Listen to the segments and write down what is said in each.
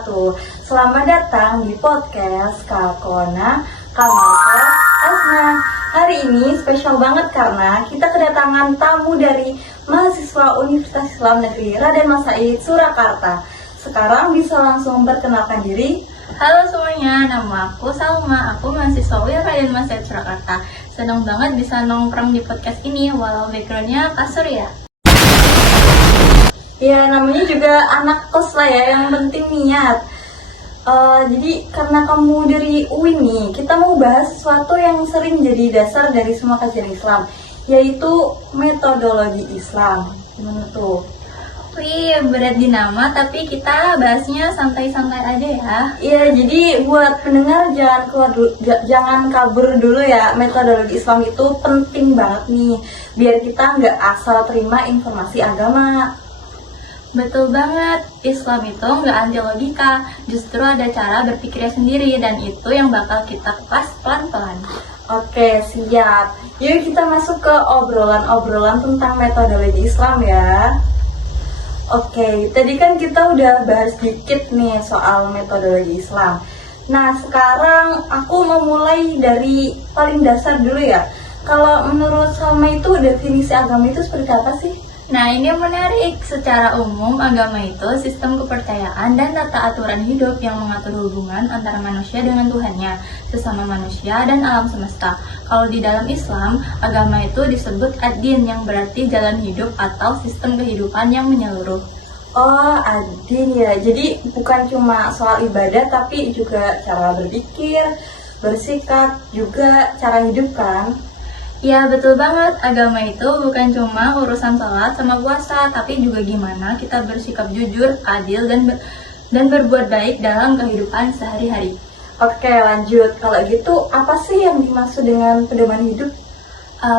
wabarakatuh. Selamat datang di podcast Kalkona Kamarko Asna. Hari ini spesial banget karena kita kedatangan tamu dari mahasiswa Universitas Islam Negeri Raden Mas Said Surakarta. Sekarang bisa langsung perkenalkan diri. Halo semuanya, nama aku Salma, aku mahasiswa UIN Raden Mas Said Surakarta. Senang banget bisa nongkrong di podcast ini, walau backgroundnya kasur ya. Ya, namanya juga anak kos lah ya, yang penting niat. Jadi karena kamu dari UIN nih, kita mau bahas sesuatu yang sering jadi dasar dari semua kajian Islam, yaitu metodologi Islam. Gimana tuh? Wih, berat di nama, tapi kita bahasnya santai-santai aja ya. Iya, jadi buat pendengar jangan kabur dulu ya. Metodologi Islam itu penting banget nih, biar kita nggak asal terima informasi agama. Betul banget, Islam itu nggak anti logika, justru ada cara berpikirnya sendiri, dan itu yang bakal kita kupas pelan-pelan. Oke, siap. Yuk kita masuk ke obrolan-obrolan tentang metodologi Islam ya. Oke, tadi kan kita udah bahas dikit nih soal metodologi Islam. Nah, sekarang aku mau mulai dari paling dasar dulu ya. Kalau menurut Salma itu definisi agama itu seperti apa sih? Nah, ini menarik. Secara umum, agama itu sistem kepercayaan dan tata aturan hidup yang mengatur hubungan antara manusia dengan Tuhannya, sesama manusia dan alam semesta. Kalau di dalam Islam, agama itu disebut ad-din, yang berarti jalan hidup atau sistem kehidupan yang menyeluruh. Oh, ad-din ya. Jadi bukan cuma soal ibadah, tapi juga cara berpikir, bersikap, juga cara hidup kan? Ya, betul banget. Agama itu bukan cuma urusan sholat sama puasa, tapi juga gimana kita bersikap jujur, adil, dan berbuat baik dalam kehidupan sehari-hari. Oke, lanjut. Kalau gitu, apa sih yang dimaksud dengan pedoman hidup?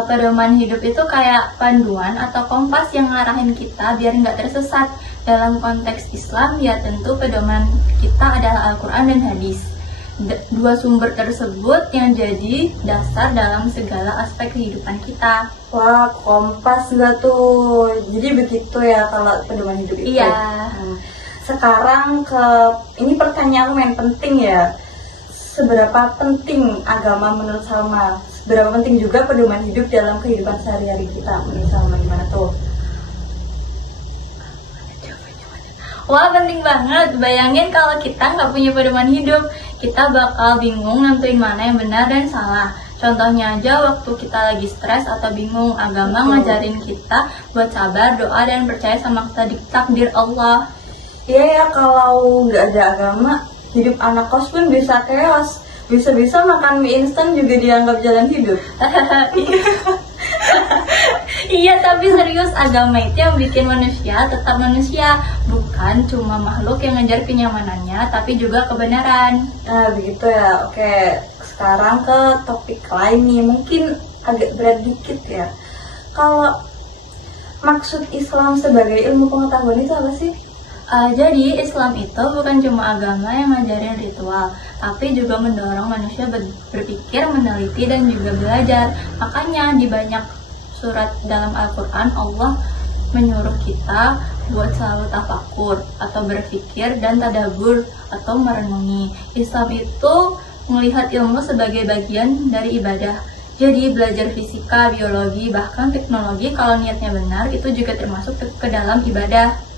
Pedoman hidup itu kayak panduan atau kompas yang ngarahin kita biar nggak tersesat. Dalam konteks Islam, ya tentu pedoman kita adalah Al-Quran dan hadis. Dua sumber tersebut yang jadi dasar dalam segala aspek kehidupan kita. Wah, kompas gak tuh? Jadi begitu ya kalau pedoman hidup itu? Iya. Sekarang ini pertanyaan yang penting ya. Seberapa penting agama menurut Salma? Seberapa penting juga pedoman hidup dalam kehidupan sehari-hari kita? Menurut Salma gimana tuh? Wah, penting banget. Bayangin kalau kita nggak punya pedoman hidup, kita bakal bingung nentuin mana yang benar dan salah. Contohnya aja waktu kita lagi stres atau bingung, agama ngajarin kita buat sabar, doa, dan percaya sama takdir Allah. Iya ya, kalau nggak ada agama, hidup anak kos pun bisa chaos. Bisa-bisa makan mie instan juga dianggap jalan hidup. Iya, tapi serius, agama itu yang bikin manusia tetap manusia, bukan cuma makhluk yang ngejar kenyamanannya, tapi juga kebenaran. Nah, begitu ya. Oke, sekarang ke topik lain nih, mungkin agak berat dikit ya. Kalau maksud Islam sebagai ilmu pengetahuan itu apa sih? Jadi Islam itu bukan cuma agama yang ngajarin ritual, tapi juga mendorong manusia berpikir, meneliti, dan juga belajar. Makanya di banyak surat dalam Al-Quran, Allah menyuruh kita buat selalu tafakur atau berpikir dan tadabbur atau merenungi. Islam itu melihat ilmu sebagai bagian dari ibadah. Jadi belajar fisika, biologi, bahkan teknologi kalau niatnya benar itu juga termasuk ke dalam ibadah.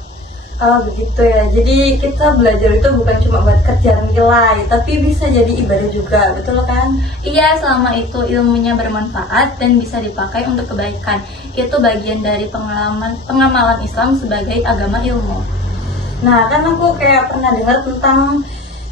Oh begitu ya, jadi kita belajar itu bukan cuma buat kejar nilai, tapi bisa jadi ibadah juga, betul kan? Iya, selama itu ilmunya bermanfaat dan bisa dipakai untuk kebaikan. Itu bagian dari pengamalan Islam sebagai agama ilmu. Nah, kan aku kayak pernah dengar tentang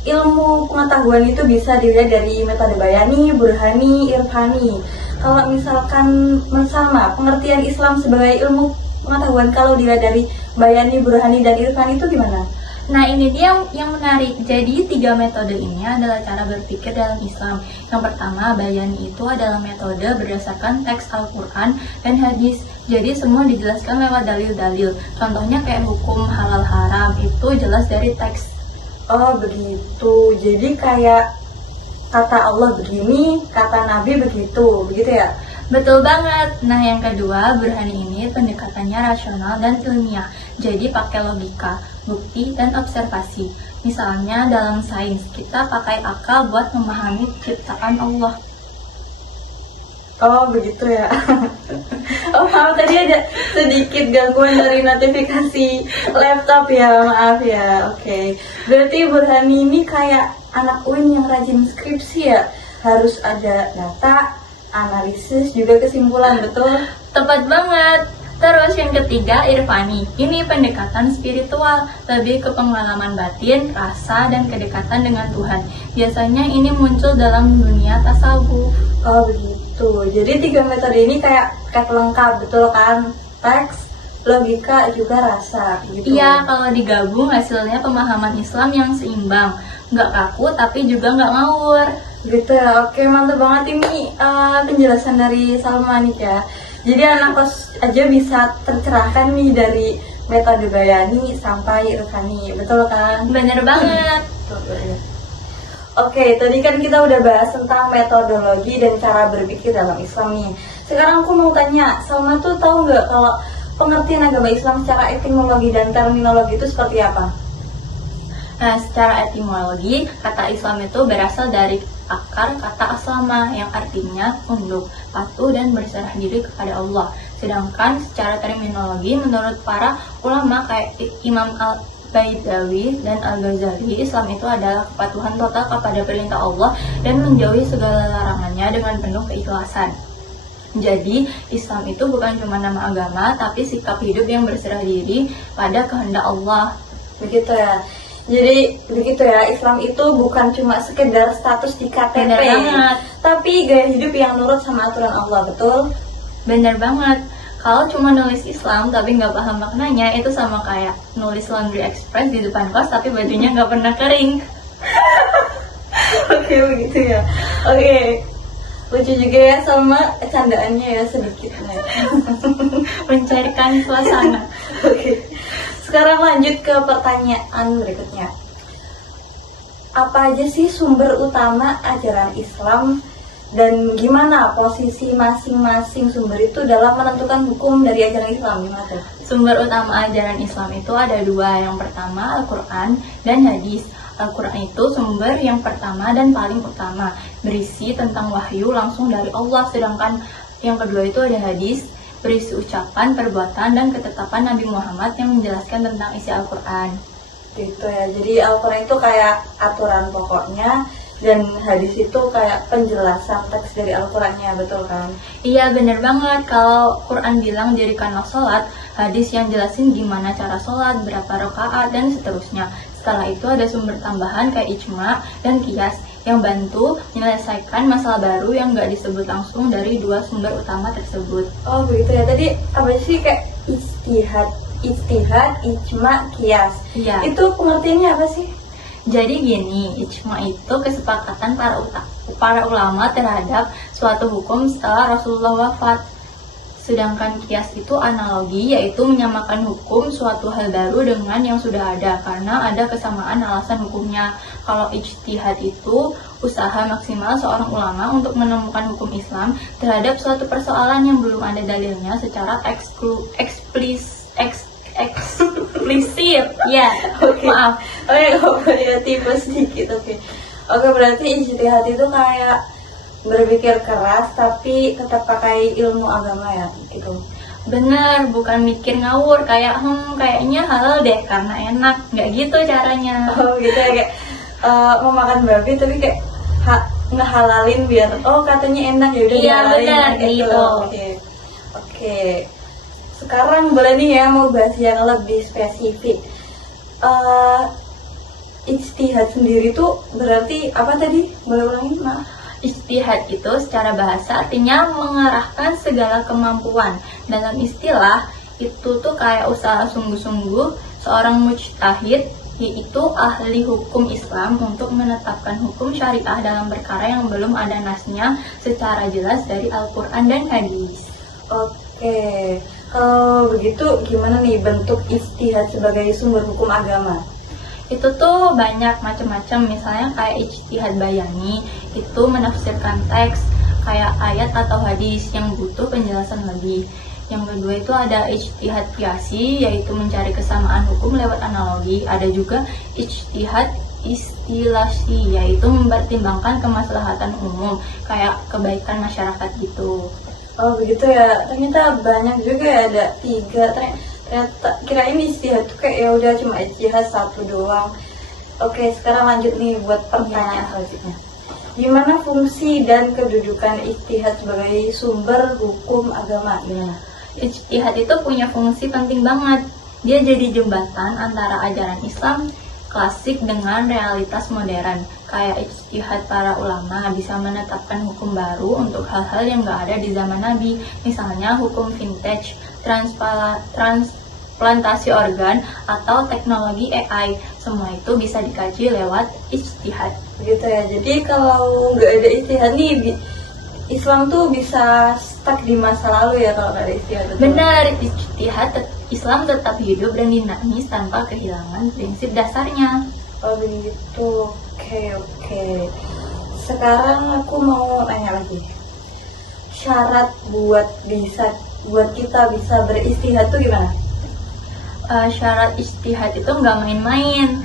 ilmu pengetahuan itu bisa dilihat dari metode bayani, burhani, irfani. Kalau misalkan sama pengertian Islam sebagai ilmu pengetahuan kalau dilihat dari bayani, burhani, dan irfani itu gimana? Nah, ini dia yang menarik. Jadi 3 metode ini adalah cara berpikir dalam Islam. Yang pertama, bayani itu adalah metode berdasarkan teks Al-Quran dan hadis. Jadi semua dijelaskan lewat dalil-dalil. Contohnya kayak hukum halal haram itu jelas dari teks. Oh begitu, jadi kayak kata Allah begini, kata Nabi begitu ya? Betul banget. Nah, yang kedua, burhani ini pendekatannya rasional dan ilmiah. Jadi pakai logika, bukti, dan observasi. Misalnya dalam sains, kita pakai akal buat memahami ciptaan Allah. Oh begitu ya. Oh maaf, tadi ada sedikit gangguan dari notifikasi laptop ya, maaf ya. Oke. Berarti Burhani ini kayak anak UIN yang rajin skripsi ya. Harus ada data, analisis, juga kesimpulan, betul? Tepat banget. Terus yang ketiga, Irfani. Ini pendekatan spiritual, lebih ke pengalaman batin, rasa, dan kedekatan dengan Tuhan. Biasanya ini muncul dalam dunia tasawuf. Oh begitu. Jadi 3 metode ini kayak paket lengkap, betul kan? Teks, logika, juga rasa gitu. Iya, kalau digabung hasilnya pemahaman Islam yang seimbang. Nggak kaku, tapi juga nggak ngawur. Gitu ya. Oke, mantap banget ini penjelasan dari Salma nih ya. Jadi anak kos aja bisa tercerahkan nih dari metode Bayani sampai Irfani, betul kan? Bener banget. Oke, tadi kan kita udah bahas tentang metodologi dan cara berpikir dalam Islam nih. Sekarang aku mau tanya, Salma tuh tahu nggak kalau pengertian agama Islam secara etimologi dan terminologi itu seperti apa? Nah, secara etimologi, kata Islam itu berasal dari akar kata aslama yang artinya tunduk, patuh, dan berserah diri kepada Allah. Sedangkan secara terminologi, menurut para ulama kayak Imam Al-Baidawi dan Al-Ghazali, Islam itu adalah kepatuhan total kepada perintah Allah dan menjauhi segala larangannya dengan penuh keikhlasan. Jadi, Islam itu bukan cuma nama agama, tapi sikap hidup yang berserah diri pada kehendak Allah. Begitu ya. Jadi begitu ya, Islam itu bukan cuma sekedar status di KTP, Bener banget. tapi gaya hidup yang nurut sama aturan Allah, betul? Bener banget. Kalau cuma nulis Islam tapi nggak paham maknanya, itu sama kayak nulis Laundry Express di depan kos tapi bajunya nggak pernah kering. Oke, begitu ya. Oke. Lucu juga ya sama candaannya ya sedikit. Mencairkan suasana. Oke. Sekarang lanjut ke pertanyaan berikutnya. Apa aja sih sumber utama ajaran Islam dan gimana posisi masing-masing sumber itu dalam menentukan hukum dari ajaran Islam? Gimana tuh? Sumber utama ajaran Islam itu ada dua. Yang pertama Al-Quran dan hadis. Al-Quran itu sumber yang pertama dan paling utama, berisi tentang wahyu langsung dari Allah. Sedangkan yang kedua itu ada hadis, berisi ucapan, perbuatan, dan ketetapan Nabi Muhammad yang menjelaskan tentang isi Al-Quran. Gitu ya, jadi Al-Quran itu kayak aturan pokoknya dan hadis itu kayak penjelasan teks dari Al-Qurannya, betul kan? Iya bener banget, kalau Quran bilang dirikanlah sholat, hadis yang jelasin gimana cara sholat, berapa rakaat, dan seterusnya. Setelah itu ada sumber tambahan kayak ijma dan qiyas yang bantu menyelesaikan masalah baru yang nggak disebut langsung dari dua sumber utama tersebut. Oh begitu ya, tadi apa sih kayak ijtihad, ijma, qiyas? Iya. Itu pengertiannya apa sih? Jadi gini, ijma itu kesepakatan para ulama terhadap suatu hukum setelah Rasulullah wafat. Sedangkan qiyas itu analogi, yaitu menyamakan hukum suatu hal baru dengan yang sudah ada karena ada kesamaan alasan hukumnya. Kalau ijtihad itu usaha maksimal seorang ulama untuk menemukan hukum Islam terhadap suatu persoalan yang belum ada dalilnya secara eksplisit. Ya, Oke. maaf. Oke, kalau boleh tipe sedikit, oke. Oke, berarti ijtihad itu kayak berpikir keras tapi tetap pakai ilmu agama ya, gitu. Bener, bukan mikir ngawur kayak kayaknya halal deh karena enak, nggak gitu caranya. Oh gitu ya, kayak mau makan babi tapi kayak ngehalalin biar katanya enak ya udah Iya, dihalalin benar, gitu. Oke. Sekarang boleh nih ya mau bahas yang lebih spesifik. Ijtihad sendiri tuh berarti apa tadi? Boleh ulangin, Mak? Ijtihad itu secara bahasa artinya mengerahkan segala kemampuan. Dalam istilah itu tuh kayak usaha sungguh-sungguh seorang mujtahid, yaitu ahli hukum Islam untuk menetapkan hukum syariah dalam perkara yang belum ada nasnya secara jelas dari Al-Quran dan hadis. Oke. Kalau begitu gimana nih bentuk ijtihad sebagai sumber hukum agama? Itu tuh banyak macam-macam, misalnya kayak ijtihad bayani, itu menafsirkan teks kayak ayat atau hadis yang butuh penjelasan lebih. Yang kedua itu ada ijtihad qiyasi, yaitu mencari kesamaan hukum lewat analogi. Ada juga ijtihad istilasi, yaitu mempertimbangkan kemaslahatan umum, kayak kebaikan masyarakat gitu. Oh begitu ya, ternyata banyak juga ya, ada 3. Ternyata kirain ijtihad tuh kayak ya udah cuma ijtihad 1 doang. Oke, sekarang lanjut nih buat pertanyaan selanjutnya. Gimana fungsi dan kedudukan ijtihad sebagai sumber hukum agama? Gimana? Ijtihad itu punya fungsi penting banget. Dia jadi jembatan antara ajaran Islam klasik dengan realitas modern. Kayak ijtihad para ulama bisa menetapkan hukum baru untuk hal-hal yang gak ada di zaman Nabi. Misalnya hukum vintage, transplantasi organ, atau teknologi AI. Semua itu bisa dikaji lewat ijtihad. Begitu ya, jadi kalau nggak ada ijtihad nih, Islam tuh bisa stuck di masa lalu ya kalau nggak ada ijtihad. Benar, ijtihad Islam tetap hidup dan dinamis tanpa kehilangan prinsip dasarnya. Oh begitu, oke. Sekarang aku mau tanya lagi. Syarat buat kita bisa beristihad tuh gimana? Syarat ijtihad itu nggak main-main.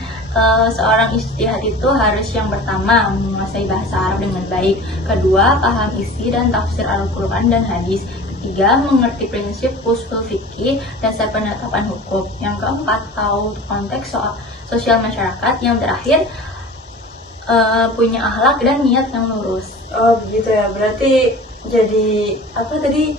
Seorang ijtihad itu harus yang pertama menguasai bahasa Arab dengan baik, kedua paham isi dan tafsir Al-Quran dan hadis, ketiga mengerti prinsip usul fikih dasar penetapan hukum, yang keempat tahu konteks sosial masyarakat, yang terakhir punya akhlak dan niat yang lurus. Oh begitu ya, berarti jadi apa tadi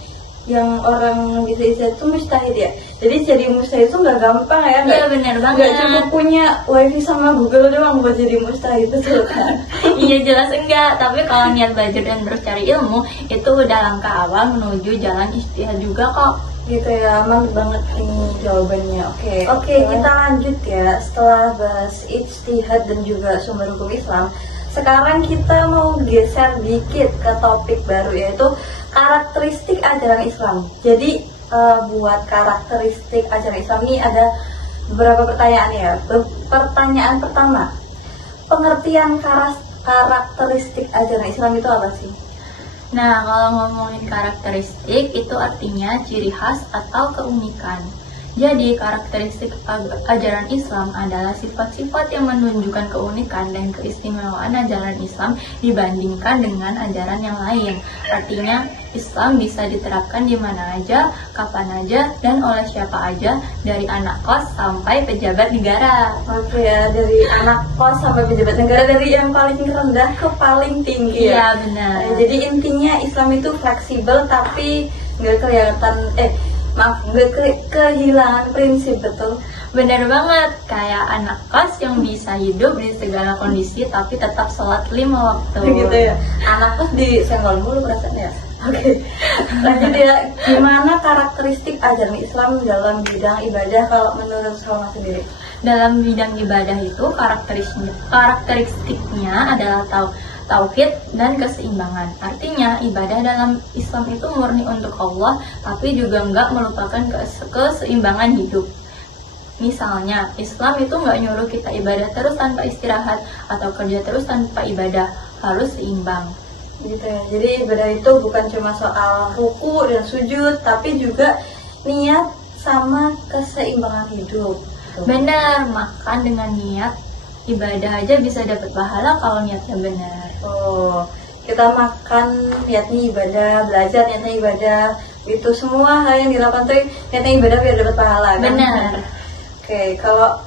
yang orang bisa ijtihad itu mustahid ya. Jadi jadi mustahid itu nggak gampang ya. Iya benar banget. Nggak cukup punya wifi sama Google doang buat jadi mustahid, betul kan? Iya jelas enggak. Tapi kalau niat belajar dan terus cari ilmu, itu udah langkah awal menuju jalan ijtihad juga kok. Gitu ya, aman banget ini jawabannya. Oke, kita lanjut ya. Setelah bahas ijtihad dan juga sumber hukum Islam, sekarang kita mau geser dikit ke topik baru, yaitu karakteristik ajaran Islam. Jadi buat karakteristik ajaran Islam ini ada beberapa pertanyaan ya. Pertanyaan pertama, pengertian karakteristik ajaran Islam itu apa sih? Nah, kalau ngomongin karakteristik, itu artinya ciri khas atau keunikan. Jadi, karakteristik ajaran Islam adalah sifat-sifat yang menunjukkan keunikan dan keistimewaan ajaran Islam dibandingkan dengan ajaran yang lain. Artinya, Islam bisa diterapkan di mana aja, kapan aja, dan oleh siapa aja, dari anak kos sampai pejabat negara. Oke ya, dari anak kos sampai pejabat negara, dari yang paling rendah ke paling tinggi ya. Iya, benar. Jadi intinya Islam itu fleksibel tapi nggak kelihatan, nggak kehilangan prinsip, betul? Benar banget, kayak anak kos yang bisa hidup di segala kondisi tapi tetap sholat 5 waktu. Gitu ya, anak kos disenggol mulu perasaan ya. Oke, lanjut ya. Gimana karakteristik ajaran Islam dalam bidang ibadah kalau menurut Salma sendiri? Dalam bidang ibadah itu karakteristiknya adalah tauhid dan keseimbangan. Artinya ibadah dalam Islam itu murni untuk Allah, tapi juga nggak melupakan keseimbangan hidup. Misalnya, Islam itu nggak nyuruh kita ibadah terus tanpa istirahat atau kerja terus tanpa ibadah, harus seimbang. Gitu ya. Jadi ibadah itu bukan cuma soal ruku dan sujud, tapi juga niat sama keseimbangan hidup. Benar, makan dengan niat ibadah aja bisa dapat pahala kalau niatnya benar. Oh, kita makan niatnya ibadah, belajar niatnya ibadah, itu semua hal yang dilakukan tuh niatnya ibadah biar dapat pahala kan? Benar. Oke, kalau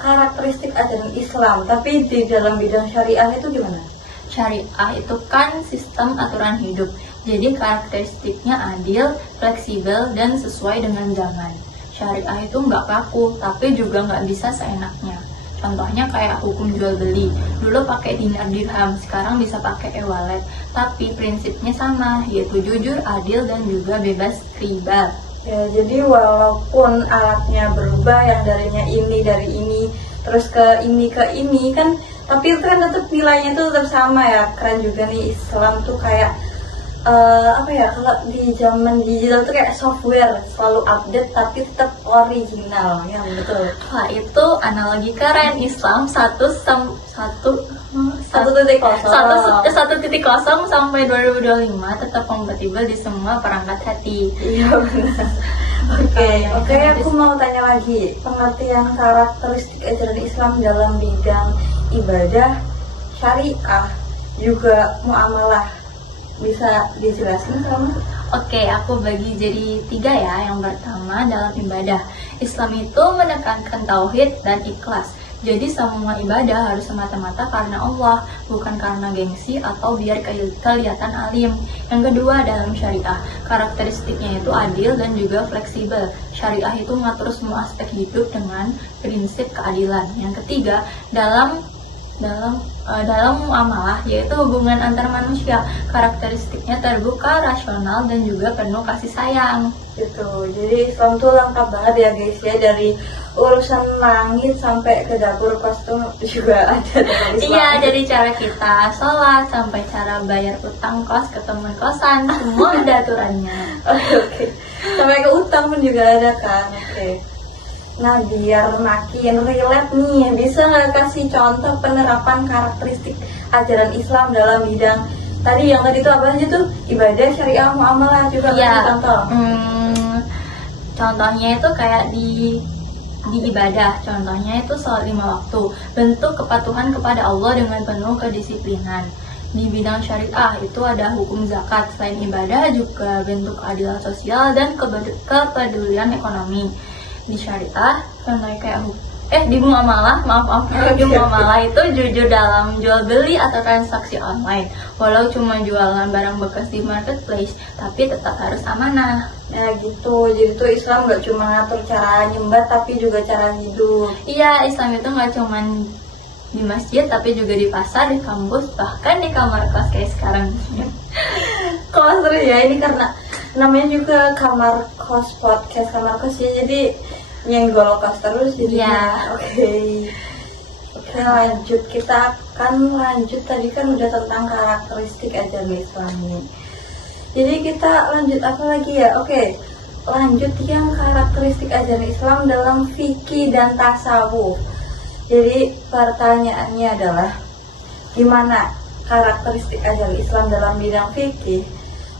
karakteristik ajaran Islam, tapi di dalam bidang syariah itu gimana? Syariah itu kan sistem aturan hidup, jadi karakteristiknya adil, fleksibel, dan sesuai dengan zaman. Syariah itu nggak kaku, tapi juga nggak bisa seenaknya. Contohnya kayak hukum jual beli, dulu pakai dinar dirham, sekarang bisa pakai e-wallet. Tapi prinsipnya sama, yaitu jujur, adil, dan juga bebas riba. Ya, jadi walaupun alatnya berubah, yang darinya ini dari ini, terus ke ini kan, tapi itu kan tetap nilainya itu tetap sama ya. Keren juga nih Islam tuh kayak kalau di zaman digital tuh kayak software selalu update tapi tetap original, ya betul. Wah, itu analogi keren. Islam satu 1.0 sampai 2025 tetap kompatibel di semua perangkat hati. Iya benar. Oke, aku mau tanya lagi, pengertian karakteristik ajaran Islam dalam bidang ibadah, syariah, juga muamalah, bisa dijelaskan kamu? Oke, aku bagi jadi 3 ya. Yang pertama dalam ibadah, Islam itu menekankan tauhid dan ikhlas. Jadi semua ibadah harus semata-mata karena Allah, bukan karena gengsi atau biar kelihatan alim. Yang kedua dalam syariah, karakteristiknya itu adil dan juga fleksibel. Syariah itu mengatur semua aspek hidup dengan prinsip keadilan. Yang ketiga dalam muamalah, yaitu hubungan antar manusia. Karakteristiknya terbuka, rasional, dan juga penuh kasih sayang. Gitu. Jadi Islam tuh lengkap banget ya guys ya, dari urusan langit sampai ke dapur kos tuh juga ada dalam Islam. Iya, dari cara kita sholat sampai cara bayar utang kos ke teman kosan, semua ada aturannya. Oke. Sampai ke utang pun juga ada kan. Oke. Nah, biar makin relate nih, bisa nggak kasih contoh penerapan karakteristik ajaran Islam dalam bidang tadi itu apa aja tuh? Ibadah, syariah, muamalah, juga kasih contoh. Contohnya itu kayak di ibadah, contohnya itu sholat 5 waktu, bentuk kepatuhan kepada Allah dengan penuh kedisiplinan. Di bidang syariah itu ada hukum zakat, selain ibadah juga bentuk keadilan sosial dan kepedulian ekonomi. Di syariah, contohnya kayak di muamalah, di muamalah itu jujur dalam jual beli atau transaksi online. Walau cuma jualan barang bekas di marketplace, tapi tetap harus amanah. Nah gitu, jadi tuh Islam gak cuma ngatur cara nyembah, tapi juga cara hidup. Iya, Islam itu gak cuma di masjid, tapi juga di pasar, di kampus, bahkan di kamar kos kayak sekarang. Kok seru ya, ini karena namanya juga kamar kos podcast, kamar kos ya, jadi nyenggol kos terus jadi. Oke, lanjut. Kita akan lanjut, tadi kan udah tentang karakteristik ajaran Islam ini. Jadi kita lanjut apa lagi ya? Oke, lanjut yang karakteristik ajaran Islam dalam fikih dan tasawuf. Jadi pertanyaannya adalah, gimana karakteristik ajaran Islam dalam bidang fikih,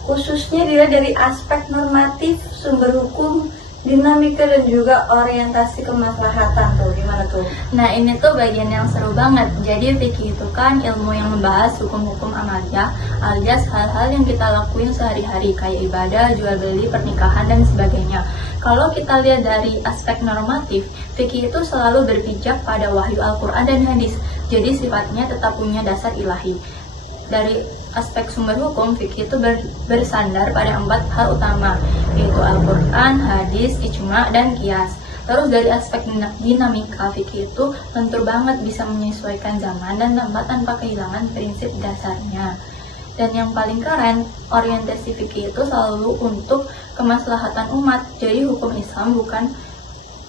khususnya dilihat dari aspek normatif, sumber hukum, dinamika, dan juga orientasi kemaslahatan tuh, gimana tuh? Nah, ini tuh bagian yang seru banget. Jadi fikih itu kan ilmu yang membahas hukum-hukum amaliyah, alias hal-hal yang kita lakuin sehari-hari kayak ibadah, jual beli, pernikahan, dan sebagainya. Kalau kita lihat dari aspek normatif, fikih itu selalu berpijak pada wahyu Al-Quran dan hadis. Jadi sifatnya tetap punya dasar ilahi. Dari aspek sumber hukum, fikih itu bersandar pada 4 hal utama, yaitu Al-Quran, hadis, ijma, dan qiyas. Terus dari aspek dinamika, fikih itu lentur banget, bisa menyesuaikan zaman dan tempat tanpa kehilangan prinsip dasarnya. Dan yang paling keren, orientasi fikih itu selalu untuk kemaslahatan umat. Jadi hukum Islam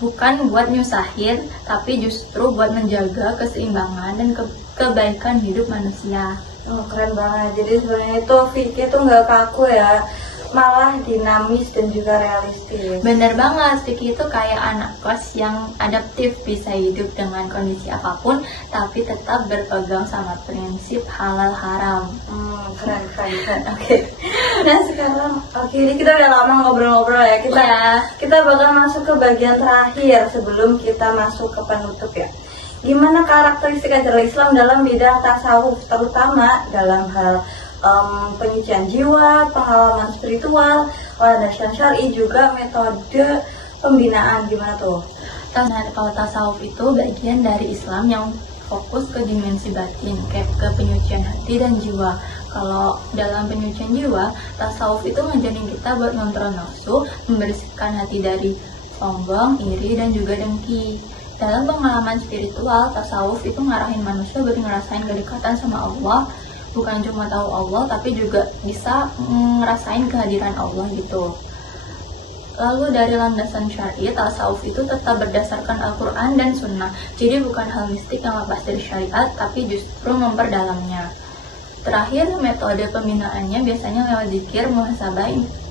bukan buat nyusahin, tapi justru buat menjaga keseimbangan dan kebaikan hidup manusia. Oh, keren banget. Jadi sebenarnya itu fikih itu nggak kaku ya, malah dinamis dan juga realistis. Bener banget, fikih itu kayak anak kos yang adaptif, bisa hidup dengan kondisi apapun, tapi tetap berpegang sama prinsip halal haram. Keren. Oke. Nah sekarang, ini kita udah lama ngobrol-ngobrol ya. Kita bakal masuk ke bagian terakhir sebelum kita masuk ke penutup ya. Gimana karakteristik ajaran Islam dalam bidang tasawuf, terutama dalam hal penyucian jiwa, pengalaman spiritual, landasan syar'i, juga metode pembinaan, gimana tuh? Nah, kalau tasawuf itu bagian dari Islam yang fokus ke dimensi batin, kayak ke penyucian hati dan jiwa. Kalau dalam penyucian jiwa, tasawuf itu ngajarin kita buat ngontrol nafsu, membersihkan hati dari sombong, iri, dan juga dengki. Dalam pengalaman spiritual, tasawuf itu ngarahin manusia buat ngerasain kedekatan sama Allah. Bukan cuma tahu Allah, tapi juga bisa ngerasain kehadiran Allah gitu. Lalu dari landasan syar'i, tasawuf itu tetap berdasarkan Al-Quran dan Sunnah. Jadi bukan hal mistik yang lepas dari syariat, tapi justru memperdalamnya. Terakhir, metode pembinaannya biasanya lewat zikir,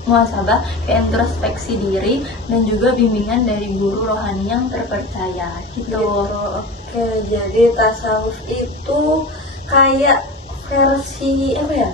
muhasabah, introspeksi diri, dan juga bimbingan dari guru rohani yang terpercaya gitu. Oke, jadi tasawuf itu kayak versi apa ya,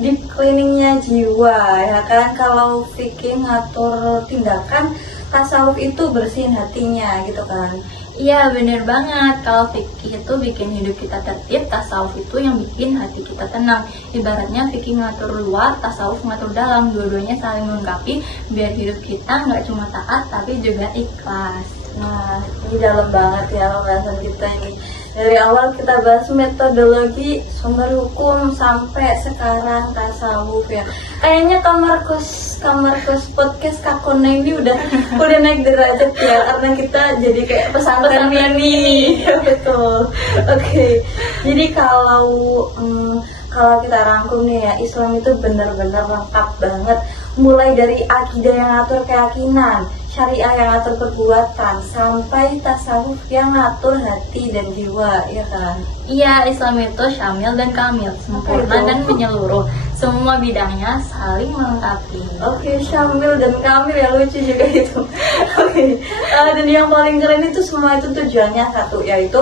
deep cleaningnya jiwa ya kan. Kalau fikih ngatur tindakan, tasawuf itu bersihin hatinya gitu kan. Iya bener banget, kalau fikih itu bikin hidup kita tertib, tasawuf itu yang bikin hati kita tenang. Ibaratnya fikih ngatur luar, tasawuf ngatur dalam, dua-duanya saling melengkapi biar hidup kita nggak cuma taat tapi juga ikhlas. Nah, ini dalam banget ya pembahasan kita ini. Dari awal kita bahas metodologi sumber hukum sampai sekarang tasawuf ya. Kayaknya kamar kos podcast Kakona ini udah naik derajat ya, karena kita jadi kayak pesantren mini. Betul. Oke. Jadi kalau kita rangkum nih ya, Islam itu benar-benar lengkap banget. Mulai dari akidah yang ngatur keyakinan, syariah yang ngatur perbuatan, sampai tasawuf yang ngatur hati dan jiwa, ya kan? Iya, Islam itu syamil dan kamil, sempurna dan menyeluruh. Semua bidangnya saling melengkapi. Oke, syamil dan kamil ya, lucu juga itu. Oke. Dan yang paling keren itu semua itu tujuannya satu, yaitu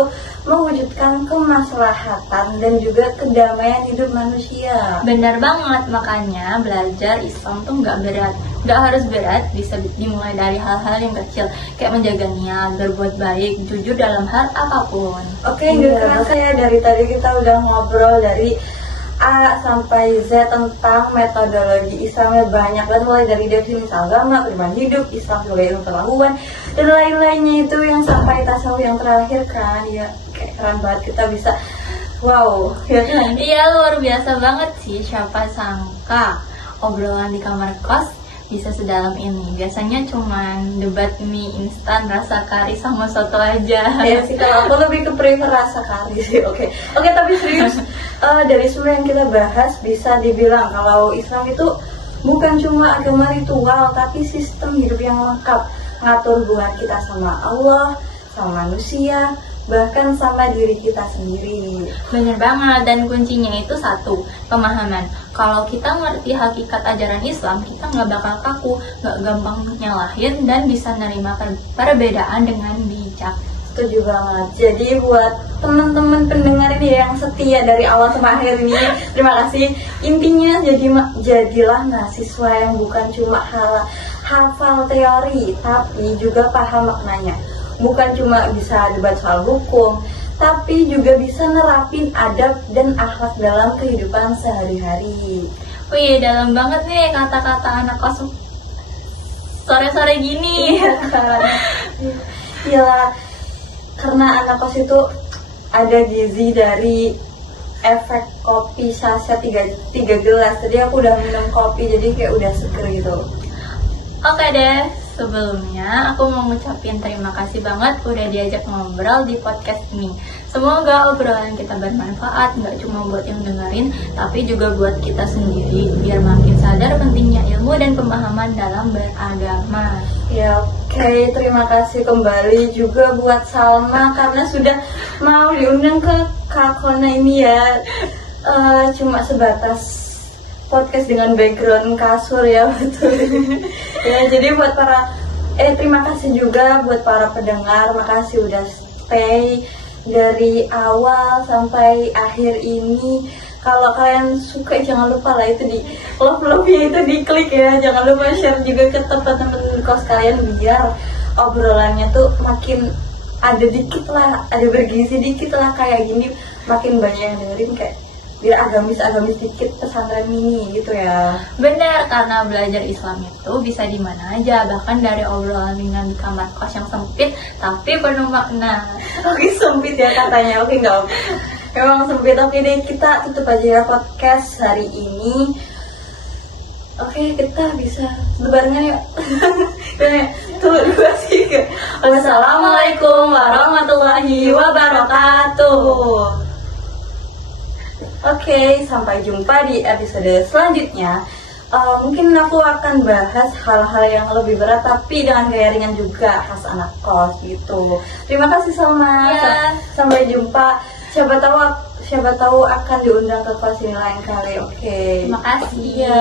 mewujudkan kemaslahatan dan juga kedamaian hidup manusia. Benar banget, makanya belajar Islam tuh nggak berat. Nggak harus berat, bisa dimulai dari hal-hal yang kecil, kayak menjaga niat, berbuat baik, jujur dalam hal apapun. Oke, nggak kerasa ya, dari tadi kita udah ngobrol dari A sampai Z tentang metodologi Islamnya banyak banget, mulai dari definisi agama, perubahan hidup, Islam sebagai ilmu pengetahuan, dan lain-lainnya itu yang sampai tasawuf yang terakhir kan, ya kayak keren banget kita bisa, wow, ya kan? Iya, luar biasa banget sih, siapa sangka obrolan di kamar kos bisa sedalam ini. Biasanya cuman debat mie instan rasa kari sama soto aja. Ya sih, kalau aku lebih ke prefer rasa kari sih. Oke, tapi serius, dari semua yang kita bahas bisa dibilang kalau Islam itu bukan cuma agama ritual, tapi sistem hidup yang lengkap, ngatur hubungan kita sama Allah, sama manusia, bahkan sama diri kita sendiri. Bener banget, dan kuncinya itu satu, pemahaman. Kalau kita ngerti hakikat ajaran Islam, kita nggak bakal kaku, nggak gampang nyalahin, dan bisa nerima perbedaan dengan bijak. Setuju banget. Jadi buat teman-teman pendengar ini yang setia dari awal sampai akhir ini, terima kasih. Intinya jadilah mahasiswa yang bukan cuma hafal teori, tapi juga paham maknanya. Bukan cuma bisa debat soal hukum, tapi juga bisa nerapin adab dan akhlak dalam kehidupan sehari-hari. Wih, dalam banget nih kata-kata anak kos sore-sore gini. Iya kan? Iya, karena anak kos itu ada gizi dari efek kopi saset 3 gelas. Tadi aku udah minum kopi, jadi kayak udah seger gitu. Oke deh, sebelumnya aku mau ngucapin terima kasih banget udah diajak ngobrol di podcast ini. Semoga obrolan kita bermanfaat, nggak cuma buat yang dengerin, tapi juga buat kita sendiri, biar makin sadar pentingnya ilmu dan pemahaman dalam beragama. Ya, oke, terima kasih kembali juga buat Salma karena sudah mau diundang ke Kakona ini ya. Cuma sebatas podcast dengan background kasur ya, betul. Ya, jadi buat terima kasih juga buat para pendengar, makasih udah stay dari awal sampai akhir ini. Kalau kalian suka jangan lupa lah itu di love-nya itu diklik ya. Jangan lupa share juga ke teman-teman kos kalian biar obrolannya tuh makin ada dikit lah, ada bergizi dikit lah kayak gini, makin banyak yang dengerin kayak biar agamis dikit pesantren mini gitu ya. Benar, karena belajar Islam itu bisa di mana aja, bahkan dari obrolan ringan di kamar kos yang sempit tapi penuh makna. Oke, sempit ya katanya. Oke, enggak. Memang sempit. Oke deh, kita tutup aja ya podcast hari ini. Oke, kita bisa barengan yuk. Tuh, 2, 3. Wassalamualaikum warahmatullahi wabarakatuh. Oke, sampai jumpa di episode selanjutnya. Mungkin aku akan bahas hal-hal yang lebih berat tapi dengan gaya ringan juga khas anak kos gitu. Terima kasih Salma. Ya. Sampai jumpa. Siapa tahu akan diundang ke kos ini lain kali. Oke. Terima kasih. Iya.